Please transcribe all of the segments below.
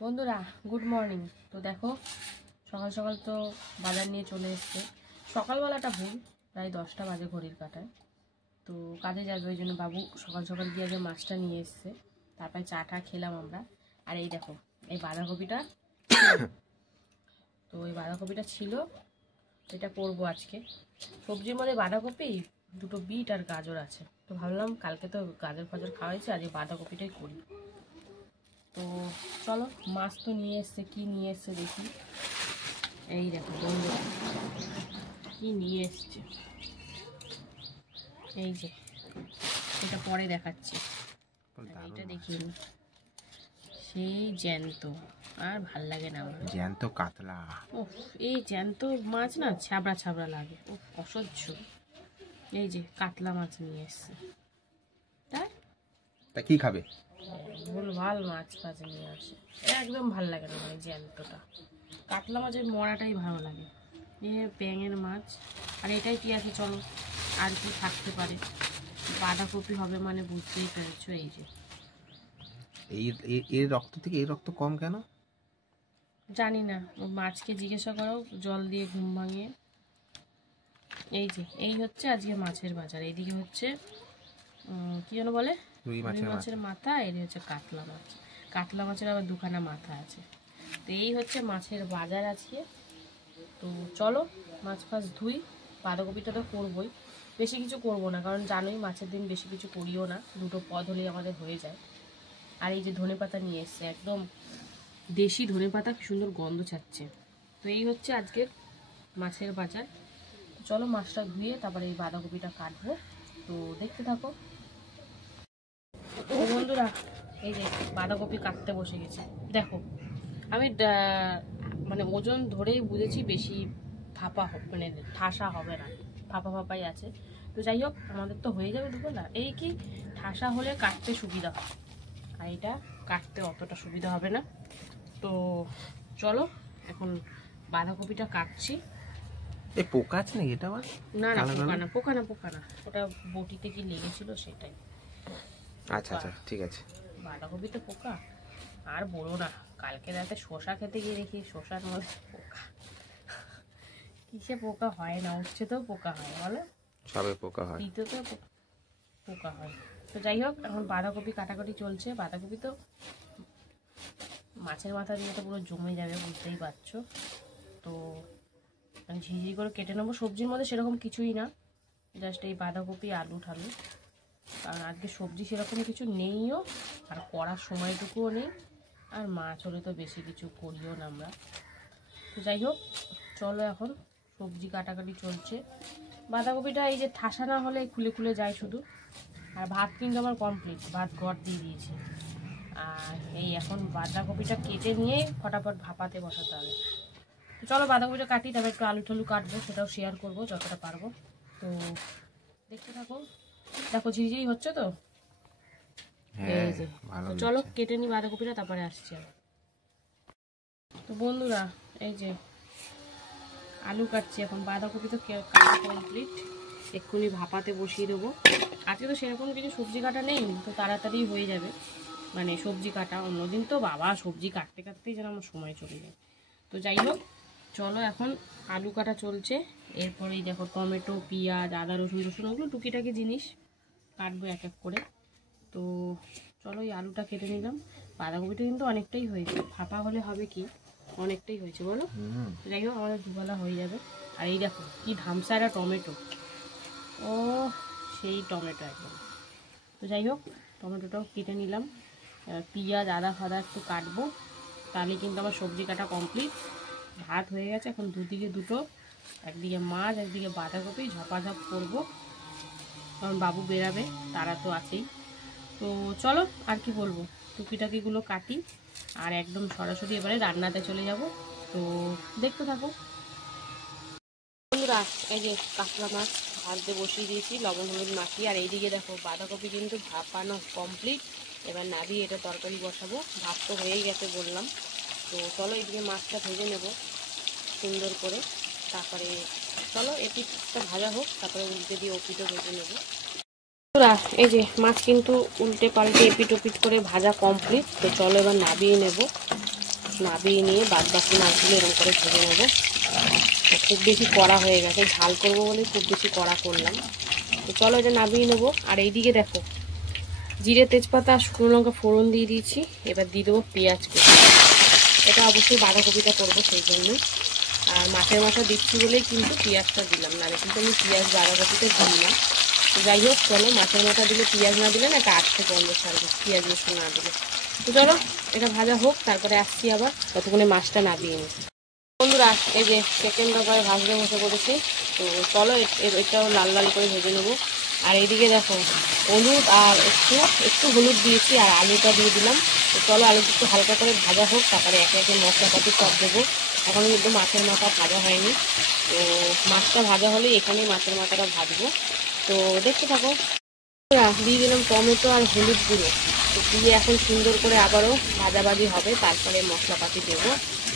বন্ধুরা good morning. তো দেখো সকাল সকাল তো বাজার নিয়ে চলে এসছে। সকালবেলাটা ভুল, প্রায় 10টা বাজে ঘড়ির কাঁটায়। তো কাজে যাবে ওই জন্য বাবু সকাল সকাল গিয়ে আগে মাছটা নিয়ে এসছে, তারপরে চাটা খেলাম আমরা। আর এই দেখো এই বাঁধাকপিটা, তো এই বাঁধাকপিটা ছিল, এটা করবো আজকে। সবজির মধ্যে বাঁধাকপি, দুটো বিট আর গাজর আছে, তো ভাবলাম কালকে তো গাজর ফাজর খাওয়া হয়েছে, আজকে বাঁধাকপিটাই করি। তো চলো, মাছ তো নিয়ে এসছে, কি নিয়ে এসছে দেখি। এই দেখো বন্ধুরা কি নিয়ে এসছে, এই যে এটা পরে দেখাচ্ছি, এটা দেখিয়ে নি। সেই জ্যান্ত, আর ভাল লাগে না আমার জ্যান্ত কাতলা। ও, এই জ্যান্ত মাছ না ছাবড়া ছাবড়া লাগে, ও অসহ্য। এই যে কাতলা মাছ নিয়ে এসছে, তা কি খাবে? ভুলভাল মাছ ফাছ নিয়ে আসে, একদম ভাল লাগে না মানে জ্যান্তটা। কাতলা মাছের মরাটাই ভালো লাগে। এ ব্যাঙের মাছ, আর এটাই কি আছে, চলো আর কি থাকতে পারে। বাঁধাকপি হবে মানে বুঝতেই পেরেছো। এই যে এই রক্ত থেকে এই রক্ত কম কেন জানি না, ও মাছকে জিজ্ঞাসা করো, জল দিয়ে ঘুম ভাঙিয়ে। এই যে এই হচ্ছে আজকে মাছের বাজার। এইদিকে হচ্ছে কি যেন বলে, রুই মাছের মাথা, এর হচ্ছে কাতলা মাছ। কাতলা মাছের আবার দুখানা মাথা আছে। তো এই হচ্ছে মাছের বাজার আজকে। তো চলো মাছ ফাছ ধুই। বাঁধাকপিটা তো করবোই, বেশি কিছু করব না, কারণ জানোই মাছের দিন বেশি কিছু করিও না, দুটো পদ হলেই আমাদের হয়ে যায়। আর এই যে ধনেপাতা নিয়ে এসছে, একদম দেশি ধনেপাতা, কি সুন্দর গন্ধ ছাড়ছে। তো এই হচ্ছে আজকের মাছের বাজার। চলো মাছটা ধুয়ে তারপরে এই বাঁধাকপিটা কাটবো, তো দেখতে থাকো। ও বন্ধুরা, এই যে বাঁধাকপি কাটতে বসে গেছি। দেখো আমি মানে ওজন ধরেই বুঝেছি বেশি ফাঁপা মানে ঠাসা হবে না, ফাঁপা ফাঁপাই আছে। তো যাই হোক, আমাদের তো হয়ে যাবে দুবেলা। এই কি ঠাসা হলে কাটতে সুবিধা হয়, আর এটা কাটতে অতটা সুবিধা হবে না। তো চলো এখন বাঁধাকপিটা কাটছি। এই পোকা আছে নাকি এটা? আবার না না পোকা না, পোকা না, পোকা না, ওটা বটিতে কি লেগেছিল সেটাই। আচ্ছা আচ্ছা ঠিক আছে। বাঁধাকপি তো পোকা আর বলো না, কালকে রাতে শসা খেতে গিয়ে দেখি শসার মধ্যে পোকা। কিসে পোকা হয় না, উঠছে তো পোকা হয়, বলো সবে পোকা হয়, দিতে তো পোকা হয়। তো যাই হোক, এখন বাঁধাকপি কাটাকাটি চলছে। বাঁধাকপি তো মাছের মাথা দিয়ে তো পুরো জমে যাবে, বুঝতেই পারছো। তো ঝিঝি করে কেটে নেবো। সবজির মধ্যে সেরকম কিছুই না, জাস্ট এই বাঁধাকপি আলু ঠালু, কারণ আজকে সবজি সেরকম কিছু নেইও, আর করার সময়টুকুও নেই, আর মাছ হলে তো বেশি কিছু করিও না আমরা। তো যাই হোক, চলো এখন সবজি কাটাকাটি চলছে। বাঁধাকপিটা এই যে ঠাসা না হলে খুলে খুলে যায় শুধু। আর ভাত কিন্তু আমার কমপ্লিট, ভাত ঘর দিয়ে দিয়েছি। আর এই এখন বাঁধাকপিটা কেটে নিয়ে ফটাফট ভাপাতে বসাতে হবে। তো চলো বাঁধাকপিটা কাটি, তারপর একটু আলু টালু কাটবো, সেটাও শেয়ার করবো যতটা পারবো। তো দেখতে থাকো। দেখো ঝিরিঝিরি হচ্ছে তো, এই যে। তো চলো কেটে নি বাঁধাকপিটা, তারপরে আসছি আমি। তো বন্ধুরা এই যে আলু কাটছি এখন, বাঁধাকপি তো কাটা কমপ্লিট, এক্ষুনি ভাপাতে বসিয়ে দেবো। আজকে তো সেরকম কিছু সবজি কাটা নেই, তো তাড়াতাড়ি হয়ে যাবে মানে সবজি কাটা। অন্যদিন তো বাবা সবজি কাটতে কাটতেই যেন আমার সময় চলে যায়। তো যাই হোক, চলো এখন আলু কাটা চলছে। এরপরেই দেখো টমেটো, পেঁয়াজ, আদা রসুন রসুন ওগুলো টুকিটাকি জিনিস কাটবো এক এক করে। তো চলো এই আলুটা কেটে নিলাম। বাঁধাকপিটা কিন্তু অনেকটাই হয়েছে, ফাঁপা হলে হবে কি, অনেকটাই হয়েছে বলো। যাই হোক, আমাদের দুবেলা হয়ে যাবে। আর এই দেখো কি ধামসারা টমেটো, ও সেই টমেটো একদম। তো যাই হোক, টমেটোটাও কেটে নিলাম। পেঁয়াজ আদা ফাদা একটু কাটবো, তাহলে কিন্তু আমার সবজি কাটা কমপ্লিট। ভাত হয়ে গেছে, এখন দুদিকে দুটো, একদিকে মাছ একদিকে বাঁধাকপি ঝপাঝপ করবো, কারণ বাবু বেরাবে, তারা তো আছেই। তো চলো আর কি বলবো, টুকিটাকিগুলো কাটি আর একদম সরাসরি এবারে রান্নাতে চলে যাব। তো দেখতে থাকো বন্ধুরা। এই যে কাতলা মাছ ভাজতে বসিয়ে দিয়েছি, লবণ হলুদ মাখিয়ে। আর এইদিকে দেখো বাঁধাকপি কিন্তু ভাপানো কমপ্লিট, এবার নাবিয়ে এটা তরকারি বসাবো। ভাত তো হয়েই গেছে বললাম। তো চলো এইদিকে মাছটা ভেজে নেব সুন্দর করে, তারপরে চলো এপিটটা ভাজা হোক, তারপরে উল্টে দিয়ে ওপিটও ভেজে নেবো। এই যে মাছ কিন্তু উল্টে পাল্টে এপিট ওপিট করে ভাজা কমপ্লিট। তো চলো এবার নাবিয়ে নেব। নাবিয়ে নিয়ে বাদ বাকি মাছগুলো এরকম করে ভেজে নেবো। খুব বেশি কড়া হয়ে গেছে, ঝাল করবো বলে খুব বেশি কড়া করলাম। তো চলো এটা নাবিয়ে নেবো। আর এইদিকে দেখো জিরে তেজপাতা আর শুকনো লঙ্কা ফোড়ন দিয়ে দিয়েছি। এবার দিয়ে দেবো পেঁয়াজ কুচি। এটা অবশ্যই বাঁধাকপিটা করবো সেই জন্য। আর মাছের মাথা দিচ্ছি বলেই কিন্তু পেঁয়াজটা দিলাম, নাহলে কিন্তু আমি পেঁয়াজ বাঁধাকপিতে দিই না। তো যাই হোক চলো, মাছের মাথা দিলে পেঁয়াজ না দিলে না একটা আটকে গন্ধ ছাড়বে পেঁয়াজ রসুন না দিলে। তো চলো এটা ভাজা হোক, তারপরে আসছি আবার, ততক্ষণে মাছটা নাবিয়ে নিই। বন্ধুরা এই যে সেকেন্ড দফায় ভাজতে বসে পড়েছি। তো চলো এটাও লাল লাল করে ভেজে নেবো। আর এইদিকে দেখো হলুদ আর একটু হলুদ দিয়েছি আর আলুটা দিয়ে দিলাম। তো চলো আলুটা একটু হালকা করে ভাজা হোক, তারপরে একে একে মশলাপাতি সব দেবো। এখনও কিন্তু মাছের মাথা ভাজা হয়নি। তো মাছটা ভাজা হলে এখানেই মাছের মাথাটা ভাজবো। তো দেখতে থাকো। দিয়ে দিলাম টমেটো আর হলুদ গুঁড়ো। তো দিয়ে এখন সুন্দর করে আবারও ভাজাভাজি হবে, তারপরে মশলাপাতি দেবো।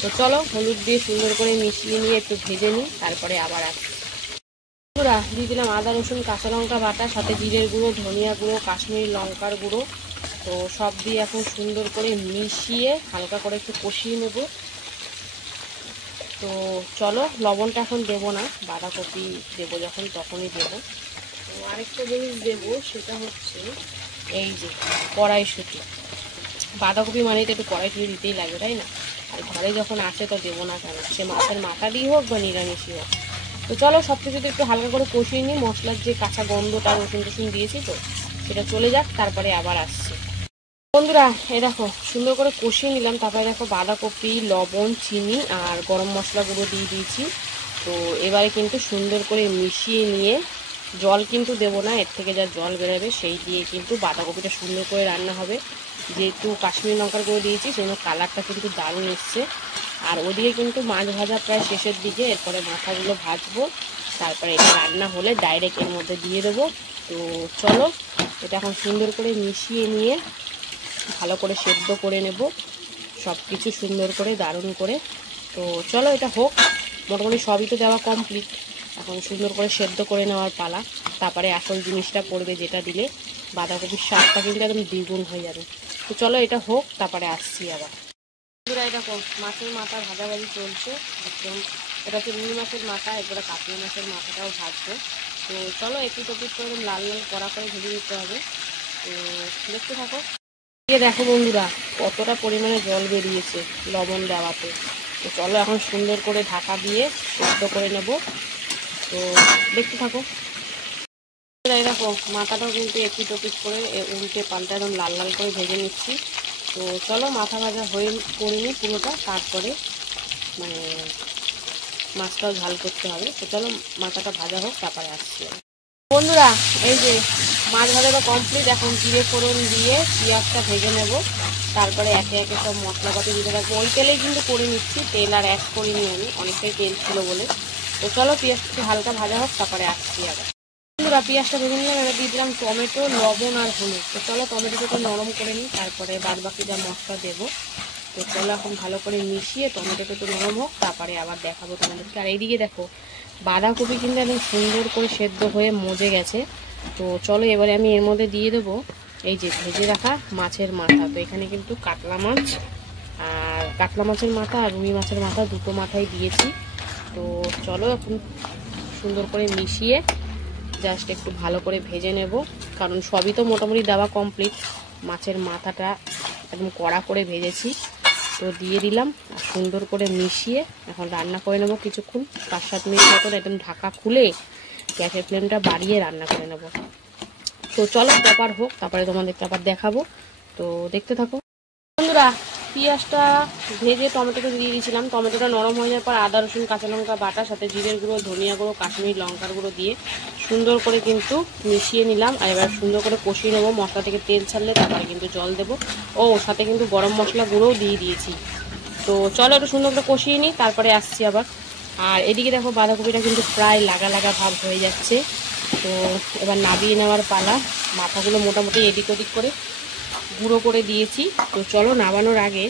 তো চলো হলুদ দিয়ে সুন্দর করে মিশিয়ে নিয়ে একটু ভেজে নিই, তারপরে আবার আসছি। দিয়ে দিলাম আদা রসুন কাঁচা লঙ্কা বাটা, সাথে জিরের গুঁড়ো, ধনিয়া গুঁড়ো, কাশ্মীরি লঙ্কার গুঁড়ো। তো সব দিয়ে এখন সুন্দর করে মিশিয়ে হালকা করে একটু কষিয়ে নেব। তো চলো লবণটা এখন দেবো না, বাঁধাকপি দেবো যখন তখনই দেবো। তো আরেকটা জিনিস দেবো, সেটা হচ্ছে এই যে কড়াইশুঁটি। বাঁধাকপি মানেই তো একটু কড়াইশুঁটি দিতেই লাগবে, তাই না? আর ঘরে যখন আসে তো দেবো না কেন, সে মাছের মাথা দিয়ে হোক বা নিরামিষই হোক। তো চলো সব কিছুতে একটু হালকা করে কষিয়ে নিই। মশলার যে কাঁচা গন্ধটা রসুন টসুন দিয়েছি তো সেটা চলে যাক, তারপরে আবার আসছি। বন্ধুরা এই দেখো সুন্দর করে কষিয়ে নিলাম। তারপরে দেখো বাঁধাকপি, লবণ, চিনি আর গরম মশলা গুঁড়ো দিয়ে দিয়েছি। তো এবারে কিন্তু সুন্দর করে মিশিয়ে নিয়ে, জল কিন্তু দেবো না, এর থেকে যা জল বেরোবে সেই দিয়ে কিন্তু বাঁধাকপিটা সুন্দর করে রান্না হবে। যেহেতু কাশ্মীরি লঙ্কার গুঁড়ো দিয়েছি সেজন্য কালারটা কিন্তু দারুণ এসছে। আর ওদিকে কিন্তু মাছ ভাজা প্রায় শেষের দিকে, এরপরে মাথাগুলো ভাজবো, তারপরে এটা রান্না হলে ডাইরেক্ট এর মধ্যে দিয়ে দেবো। তো চলো এটা এখন সুন্দর করে মিশিয়ে নিয়ে ভালো করে সেদ্ধ করে নেব সব কিছু সুন্দর করে দারুণ করে। তো চলো এটা হোক, মোটামুটি সবই তো দেওয়া কমপ্লিট। এখন সুন্দর করে সেদ্ধ করে নেওয়ার পালা, তারপরে আসল জিনিসটা পড়বে যেটা দিলে বাঁধাকপির স্বাদটা কিন্তু একদম দ্বিগুণ হয়ে যাবে। তো চলো এটা হোক, তারপরে আসছি আবার। এটা মাছের মাথা ভাজাভাজি চলছে একদম। এটা হচ্ছে রুই মাছের মাথা, এরপরে কাতলা মাছের মাথাটাও ভাজবো। তো চলো একটু টপিট করে লাল লাল কড়া করে ভেজে দিতে হবে। তো দেখতে থাকো। দেখো বন্ধুরা কতটা পরিমাণে জল বেরিয়েছে লবণ দেওয়াতে। তো চলো এখন সুন্দর করে ঢাকা দিয়ে সেদ্ধ করে নেব। তো দেখতে থাকো। দেখো মাথাটাও কিন্তু একটু টপিট করে উল্টে পাল্টা একদম লাল লাল করে ভেজে নিচ্ছি। তো চলো মাথা ভাজা হয়ে করে নিই পুরোটা, তারপরে মানে মাছটাও ঝাল করতে হবে। তো চলো মাথাটা ভাজা হোক, তারপরে আসছি। বন্ধুরা এই যে মাছ ভাজাটা কমপ্লিট। এখন জিরে ফোড়ন দিয়ে পেঁয়াজটা ভেজে নেব, তারপরে একে একে সব মশলাপাতি দিতে থাকবো। ওই তেলেই কিন্তু করে নিচ্ছি, তেল আর অ্যাড করিনি আমি, অনেকটাই তেল ছিল বলে। তো চলো পেঁয়াজটা হালকা ভাজা হোক, তারপরে আসছি আবার। বন্ধুরা পেঁয়াজটা ভেজে নিলাম, এটা দিয়ে দিলাম টমেটো, লবণ আর হলুদ। তো চলো টমেটোটা নরম করে নিই, তারপরে বাদ বাকি যা মশলা দেবো। তো চলো এখন ভালো করে মিশিয়ে টমেটোটা একটু নরম হোক, তারপরে আবার দেখাবো তোমাদেরকে। আর এইদিকে দেখো বাঁধাকপি কিন্তু একদম সুন্দর করে সেদ্ধ হয়ে মজে গেছে। তো চলো এবারে আমি এর মধ্যে দিয়ে দেবো এই যে ভেজে রাখা মাছের মাথা। তো এখানে কিন্তু কাতলা মাছ আর কাতলা মাছের মাথা আর রুই মাছের মাথা দুটো মাথাই দিয়েছি। তো চলো এখন সুন্দর করে মিশিয়ে জাস্ট একটু ভালো করে ভেজে নেব, কারণ সবই তো মোটামুটি দেওয়া কমপ্লিট। মাছের মাথাটা একদম কড়া করে ভেজেছি। তো দিয়ে দিলাম আর সুন্দর করে মিশিয়ে এখন রান্না করে নেব কিছুক্ষণ, 5-7 মিনিট মতন একদম ঢাকা খুলে গ্যাসের ফ্লেমটা বাড়িয়ে রান্না করে নেব। তো চলো ব্যাপার হোক, তারপরে তোমাদেরকে আবার দেখাবো। তো দেখতে থাকো। বন্ধুরা পেঁয়াজটা ভেজে টমেটোটা দিয়ে দিয়েছিলাম। টমেটোটা নরম হয়ে যাওয়ার পর আদা রসুন কাঁচা লঙ্কা বাটা, সাথে জিরের গুঁড়ো, ধনিয়া গুঁড়ো, কাশ্মীরি লঙ্কার গুঁড়ো দিয়ে সুন্দর করে কিন্তু মিশিয়ে নিলাম। আর এবার সুন্দর করে কষিয়ে নেবো। মশলা থেকে তেল ছাড়লে তারপরে কিন্তু জল দেবো। ও সাথে কিন্তু গরম মশলা গুঁড়োও দিয়ে দিয়েছি। তো চলো একটু সুন্দর করে কষিয়ে নিই, তারপরে আসছি আবার। আর এদিকে দেখো বাঁধাকপিটা কিন্তু প্রায় লাগা লাগা ভাব হয়ে যাচ্ছে। তো এবার নাবিয়ে নেওয়ার পালা। মাথাগুলো মোটামুটি এদিক ওদিক করে গুঁড়ো করে দিয়েছি। তো চলো নামানোর আগে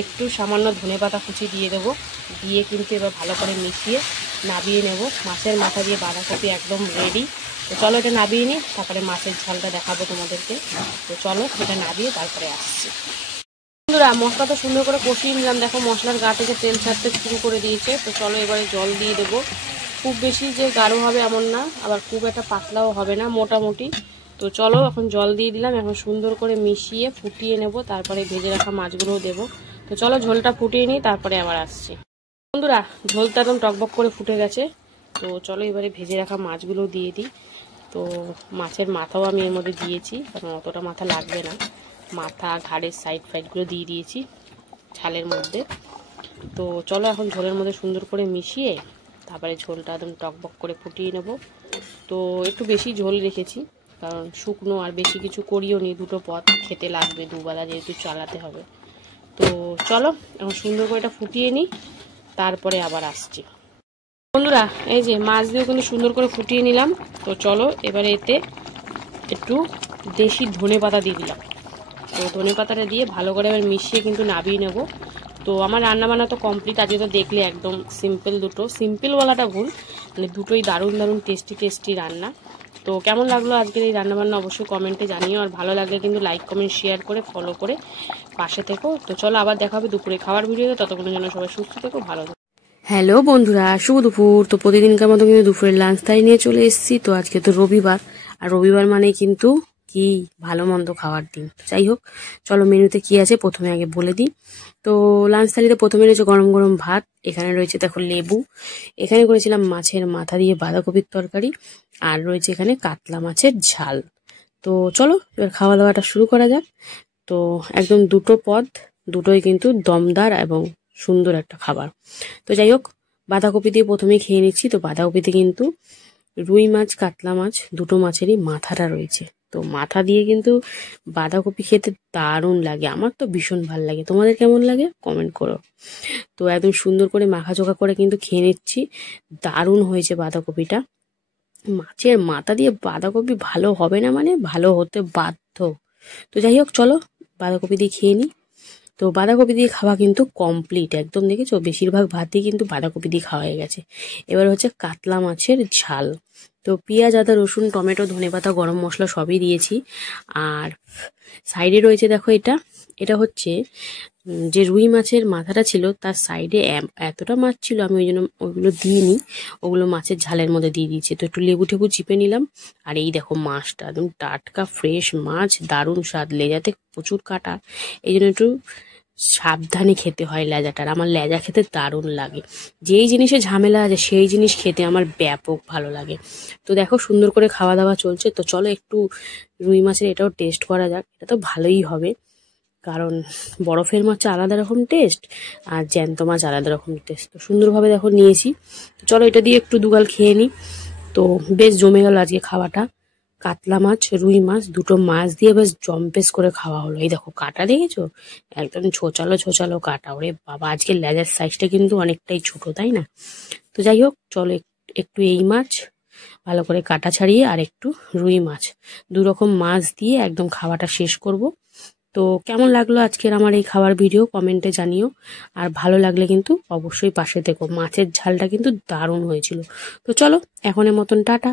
একটু সামান্য ধনেপাতা কুচি দিয়ে দেবো, দিয়ে কিন্তু এবার ভালো করে মিশিয়ে নাবিয়ে নেব। মাছের মাথা দিয়ে বাঁধাকপি একদম রেডি। তো চলো এটা নাবিয়ে নিই, তারপরে মাছের ঝালটা দেখাবো তোমাদেরকে। তো চলো এটা নাবিয়ে তারপরে আসছি। বন্ধুরা মশলা তো সুন্দর করে কষিয়ে নিলাম, দেখো মশলার গা থেকে তেল ছাড়তে শুরু করে দিয়েছে। তো চলো এবারে জল দিয়ে দেবো। খুব বেশি যে গাঢ় হবে এমন না, আবার খুব একটা পাতলাও হবে না, মোটামুটি। তো চলো এখন জল দিয়ে দিলাম, এখন সুন্দর করে মিশিয়ে ফুটিয়ে নেব, তারপরে ভেজে রাখা মাছগুলোও দেবো। তো চলো ঝোলটা ফুটিয়ে নিই, তারপরে আবার আসছি। বন্ধুরা ঝোলটা একদম টকবক করে ফুটে গেছে। তো চলো এবারে ভেজে রাখা মাছগুলো দিয়ে দিই। তো মাছের মাথাও আমি এর মধ্যে দিয়েছি, কারণ অতটা মাথা লাগবে না। মাথা ঘাড়ের সাইড ফাইডগুলো দিয়ে দিয়েছি ঝালের মধ্যে। তো চলো এখন ঝোলের মধ্যে সুন্দর করে মিশিয়ে তারপরে ঝোলটা একদম টকবক করে ফুটিয়ে নেব। তো একটু বেশি ঝোল রেখেছি, কারণ শুকনো আর বেশি কিছু করিও নি, দুটো পদ খেতে লাগবে, দুবেলা যেহেতু চালাতে হবে। তো চলো এখন সুন্দর করে এটা ফুটিয়ে নিই, তারপরে আবার আসছি। বন্ধুরা এই যে মাছ দিয়েও কিন্তু সুন্দর করে ফুটিয়ে নিলাম। তো চলো এবারে এতে একটু দেশি ধনে পাতা দিয়ে দিলাম। তো ধনে পাতাটা দিয়ে ভালো করে এবার মিশিয়ে কিন্তু নাবিয়ে নেব। তো আমার রান্নাবান্না তো কমপ্লিট। আজকে তো দেখলে একদম সিম্পল, দুটো সিম্পল বলাটা ভুল, মানে দুটোই দারুণ দারুণ টেস্টি রান্না। তো কেমন লাগলো আজকের এই রান্নাবান্না অবশ্যই কমেন্টে জানিও, আর ভালো লাগলে কিন্তু লাইক কমেন্ট শেয়ার করে ফলো করে পাশে থেকো। তো চলো আবার দেখা হবে দুপুরে খাওয়ার ভিডিওতে, ততক্ষণের জন্য সবাই সুস্থ থেকো, ভালো থেকো। হ্যালো বন্ধুরা, শুভ দুপুর। তো প্রতিদিনকার মতো কিন্তু দুপুরের লাঞ্চ তাই নিয়ে চলে এসেছি। তো আজকে তো রবিবার, আর রবিবার মানে কিন্তু কি ভালো মন্দ খাওয়ার দিন। যাই হোক চলো মেনুতে কি আছে প্রথমে আগে বলে দিই। তো লাঞ্চ থালিতে প্রথমে রয়েছে গরম গরম ভাত, এখানে রয়েছে দেখো লেবু, এখানে করেছিলাম মাছের মাথা দিয়ে বাঁধাকপির তরকারি, আর রয়েছে এখানে কাতলা মাছের ঝাল। তো চলো এবার খাওয়া দাওয়াটা শুরু করা যাক। তো একদম দুটো পদ, দুটোই কিন্তু দমদার এবং সুন্দর একটা খাবার। তো যাই হোক বাঁধাকপি দিয়ে প্রথমেই খেয়ে নিচ্ছি। তো বাঁধাকপিতে কিন্তু রুই মাছ কাতলা মাছ দুটো মাছেরই মাথাটা রয়েছে। তো মাথা দিয়ে কিন্তু বাঁধাকপি খেতে দারুণ লাগে, আমার তো ভীষণ ভালো লাগে। তোমাদের কেমন লাগে কমেন্ট করো। তো একদম সুন্দর করে মাখাচোখা করে কিন্তু খেয়ে নিচ্ছি, দারুণ হয়েছে বাঁধাকপিটা। মাছের মাথা দিয়ে বাঁধাকপি ভালো হবে না মানে ভালো হতে বাধ্য। তো যাই হোক চলো বাঁধাকপি দিয়ে খেয়ে নিই। তো বাঁধাকপি দিয়ে খাওয়া কিন্তু কমপ্লিট একদম, দেখেছো বেশিরভাগ ভাতই কিন্তু বাঁধাকপি দিয়ে খাওয়া হয়ে গেছে। এবার হচ্ছে কাতলা মাছের ঝাল। তো পেঁয়াজ আদা রসুন টমেটো ধনেপাতা গরম মশলা সবই দিয়েছি। আর সাইডে রয়েছে দেখো এটা এটা হচ্ছে যে রুই মাছের মাথাটা ছিল তার সাইডে এতটা মাছ ছিল, আমি ওই জন্য ওইগুলো দিইনি, ওগুলো মাছের ঝালের মধ্যে দিয়ে দিয়েছি। তো একটু লেবু টেবু চিপে নিলাম। আর এই দেখো মাছটা একদম টাটকা ফ্রেশ মাছ, দারুণ স্বাদ, লেজাতে প্রচুর কাটা, এই জন্য একটু সাবধানে খেতে হয় লেজাটার। আমার লেজা খেতে দারুণ লাগে, যেই জিনিসে ঝামেলা আছে সেই জিনিস খেতে আমার ব্যাপক ভালো লাগে। তো দেখো সুন্দর করে খাওয়া দাওয়া চলছে। তো চলো একটু রুই মাছের এটাও টেস্ট করা যাক, এটা তো ভালোই হবে, কারণ বরফের মাছ আলাদা রকম টেস্ট আর জ্যান্ত মাছ আলাদা রকম টেস্ট। তো সুন্দরভাবে দেখো নিয়েছি। তো চলো এটা দিয়ে একটু দুগাল খেয়ে নিই। তো বেশ জমে গেল আজকে খাওয়াটা। কাতলা মাছ রুই মাছ দুটো মাছ দিয়ে বেশ জম্পেস করে খাওয়া হলো। এই দেখো কাটা দেখেছো, একদম ছোচালো কাটা। ওরে বাবা আজকে লেজার সাইজটা কিন্তু অনেকটাই ছোট, তাই না? তো যাই হোক চলো একটু এই মাছ ভালো করে কাটা ছাড়িয়ে আর একটু রুই মাছ, দু রকম মাছ দিয়ে একদম খাওয়াটা শেষ করব। তো কেমন লাগলো আজকের আমার এই খাবার ভিডিও কমেন্টে জানিও, আর ভালো লাগলে কিন্তু অবশ্যই পাশে থেকো। মাছের ঝালটা কিন্তু দারুণ হয়েছিল। তো চলো এখনের মতন টাটা।